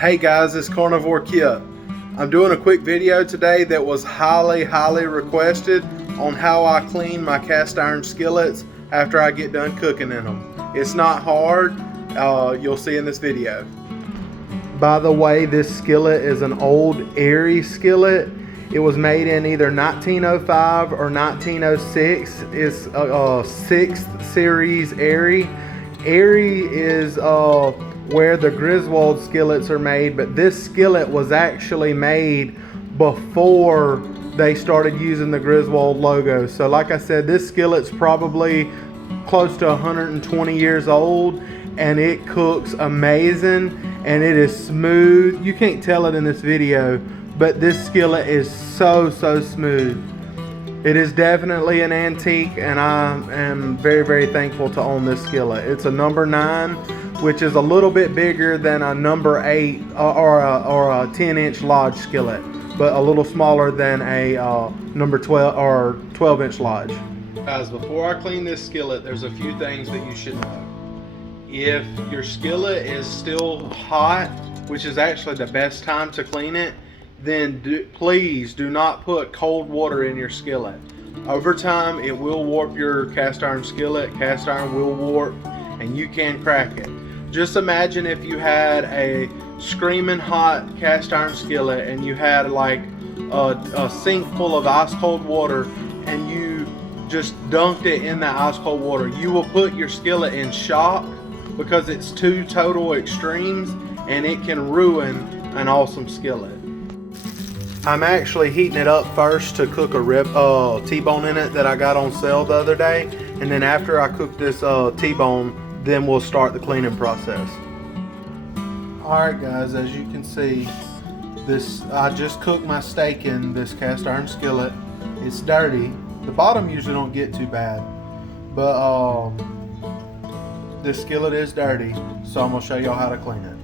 Hey guys, it's Carnivore Kipp. I'm doing a quick video today that was highly requested on how I clean my cast iron skillets after I get done cooking in them. It's not hard, you'll see in this video. By the way, this skillet is an old Airy skillet. It was made in either 1905 or 1906. It's a 6th series Airy. Airy is where the Griswold skillets are made, but this skillet was actually made before they started using the Griswold logo. So like I said, this skillet's probably close to 120 years old, and it cooks amazing and it is smooth. You can't tell it in this video, but this skillet is so smooth. It is definitely an antique, and I am very thankful to own this skillet. It's a number 9, which is a little bit bigger than a number 8 or a 10-inch Lodge skillet, but a little smaller than a number 12 or 12-inch Lodge. Guys, before I clean this skillet, there's a few things that you should know. If your skillet is still hot, which is actually the best time to clean it, then please do not put cold water in your skillet. Over time, it will warp your cast iron skillet. Cast iron will warp and you can crack it. Just imagine if you had a screaming hot cast iron skillet and you had like a sink full of ice cold water and you just dunked it in that ice cold water. You will put your skillet in shock because it's two total extremes, and it can ruin an awesome skillet. I'm actually heating it up first to cook a T-bone in it that I got on sale the other day, and then after I cook this T-bone, then we'll start the cleaning process. Alright guys, as you can see, I just cooked my steak in this cast iron skillet. It's dirty. The bottom usually don't get too bad, but this skillet is dirty, so I'm going to show y'all how to clean it.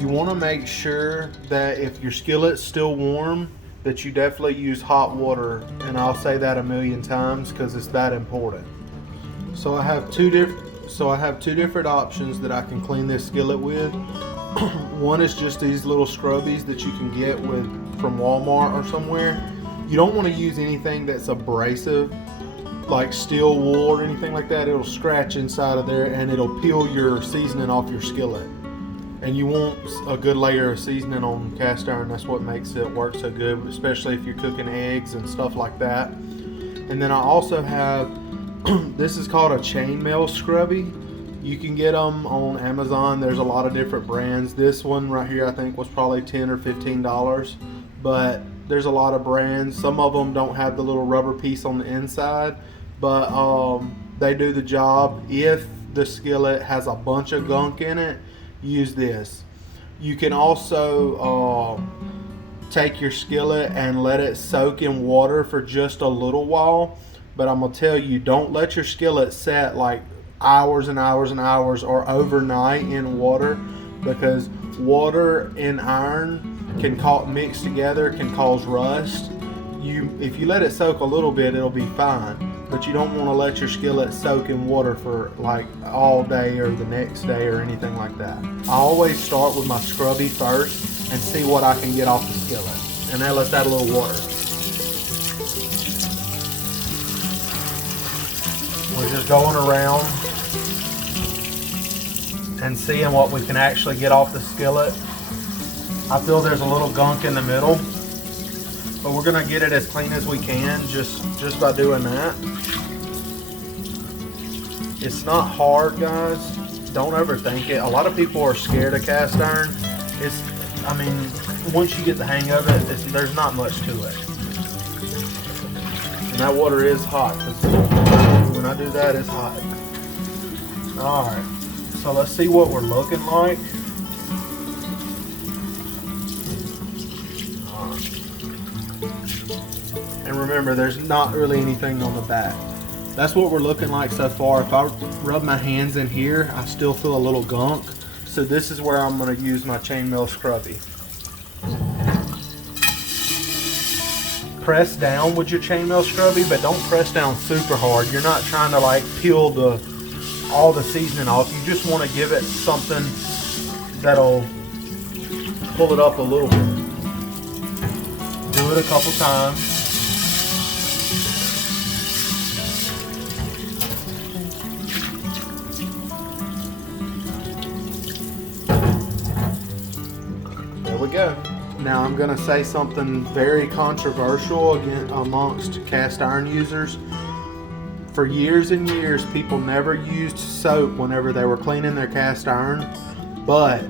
You want to make sure that if your skillet's still warm, that you definitely use hot water, and I'll say that a million times because it's that important. So I have two different options that I can clean this skillet with. One is just these little scrubbies that you can get from Walmart or somewhere. You don't want to use anything that's abrasive, like steel wool or anything like that. It'll scratch inside of there and it'll peel your seasoning off your skillet. And you want a good layer of seasoning on cast iron. That's what makes it work so good, especially if you're cooking eggs and stuff like that. And then I also have, this is called a chainmail scrubby. You can get them on Amazon. There's a lot of different brands. This one right here I think was probably $10 or $15, but there's a lot of brands. Some of them don't have the little rubber piece on the inside, but they do the job. If the skillet has a bunch of gunk in it, use this. You can also take your skillet and let it soak in water for just a little while, but I'm gonna tell you, don't let your skillet set like hours and hours and hours or overnight in water, because water and iron can mix together, can cause rust. If you let it soak a little bit, it'll be fine, but you don't want to let your skillet soak in water for like all day or the next day or anything like that. I always start with my scrubby first and see what I can get off the skillet, and then let's add a little water. We're just going around and seeing what we can actually get off the skillet. I feel there's a little gunk in the middle, but we're gonna get it as clean as we can just by doing that. It's not hard, guys. Don't overthink it. A lot of people are scared of cast iron. I mean, once you get the hang of it, there's not much to it. And that water is hot, because when I do that, it's hot. All right, so let's see what we're looking like. And remember, there's not really anything on the back. That's what we're looking like so far. If I rub my hands in here, I still feel a little gunk. So this is where I'm going to use my chainmail scrubby. Press down with your chainmail scrubby, but don't press down super hard. You're not trying to like peel all the seasoning off. You just want to give it something that'll pull it up a little bit. Do it a couple times. There we go. Now I'm going to say something very controversial again amongst cast iron users. For years and years, people never used soap whenever they were cleaning their cast iron, but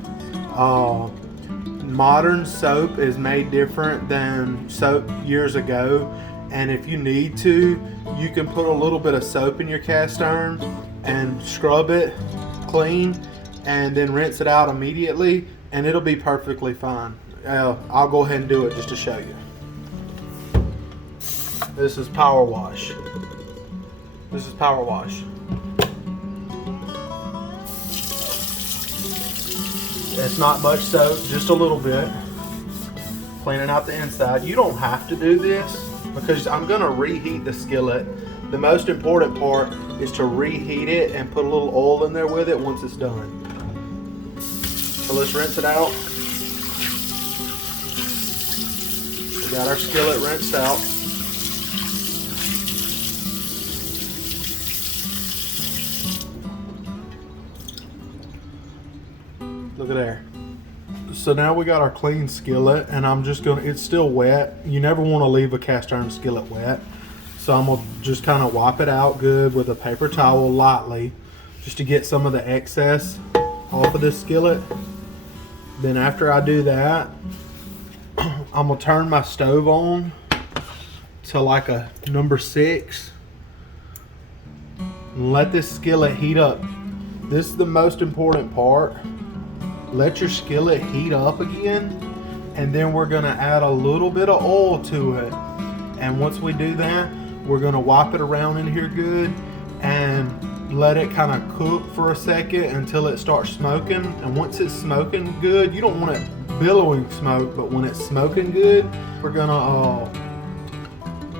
modern soap is made different than soap years ago, and if you need to, you can put a little bit of soap in your cast iron and scrub it clean and then rinse it out immediately, and it'll be perfectly fine. I'll go ahead and do it just to show you. This is power wash. This is power wash. It's not much soap, just a little bit. Cleaning out the inside. You don't have to do this because I'm gonna reheat the skillet. The most important part is to reheat it and put a little oil in there with it once it's done. So let's rinse it out. We got our skillet rinsed out. Look at there. So now we got our clean skillet, and I'm just gonna, it's still wet. You never want to leave a cast iron skillet wet. So I'm gonna just kind of wipe it out good with a paper towel lightly, just to get some of the excess off of this skillet. Then after I do that, I'm gonna turn my stove on to like a number 6 and let this skillet heat up. This is the most important part. Let your skillet heat up again, and then we're gonna add a little bit of oil to it. And once we do that, we're gonna wipe it around in here good and let it kind of cook for a second until it starts smoking. And once it's smoking good, you don't want it billowing smoke, but when it's smoking good, we're gonna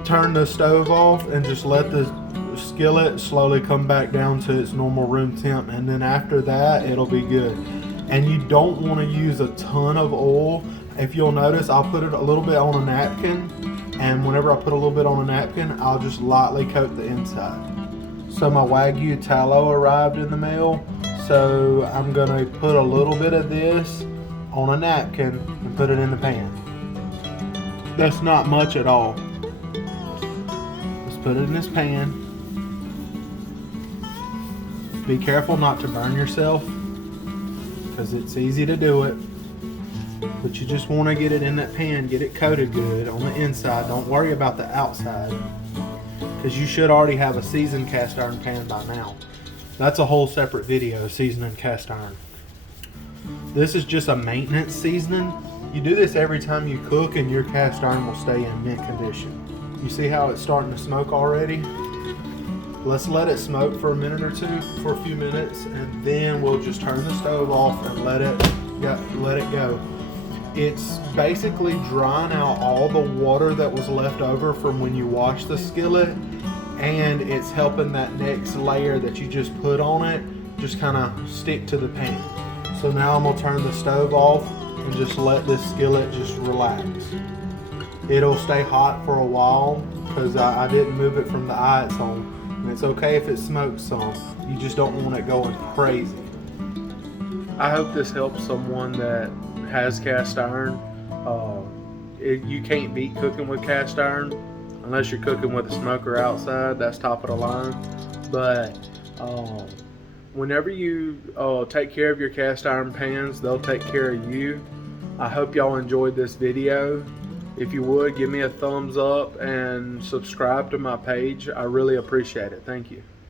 turn the stove off and just let the skillet slowly come back down to its normal room temp. And then after that, it'll be good. And you don't want to use a ton of oil. If you'll notice, I'll put it a little bit on a napkin, and whenever I put a little bit on a napkin, I'll just lightly coat the inside. So my Wagyu tallow arrived in the mail, so I'm gonna put a little bit of this on a napkin and put it in the pan. That's not much at all. Let's put it in this pan. Be careful not to burn yourself, because it's easy to do it, but you just want to get it in that pan, get it coated good on the inside. Don't worry about the outside, because you should already have a seasoned cast iron pan by now. That's a whole separate video, seasoning cast iron. This is just a maintenance seasoning. You do this every time you cook, and your cast iron will stay in mint condition. You see how it's starting to smoke already? Let's let it smoke for a minute or two, for a few minutes, and then we'll just turn the stove off and let it go. It's basically drying out all the water that was left over from when you washed the skillet, and it's helping that next layer that you just put on it just kind of stick to the pan. So now I'm gonna turn the stove off and just let this skillet just relax. It'll stay hot for a while because I didn't move it from the eye it's on. And it's okay if it smokes some. You just don't want it going crazy. I hope this helps someone that has cast iron. You can't beat cooking with cast iron unless you're cooking with a smoker outside. That's top of the line. But whenever you take care of your cast iron pans, they'll take care of you. I hope y'all enjoyed this video. If you would, give me a thumbs up and subscribe to my page. I really appreciate it. Thank you.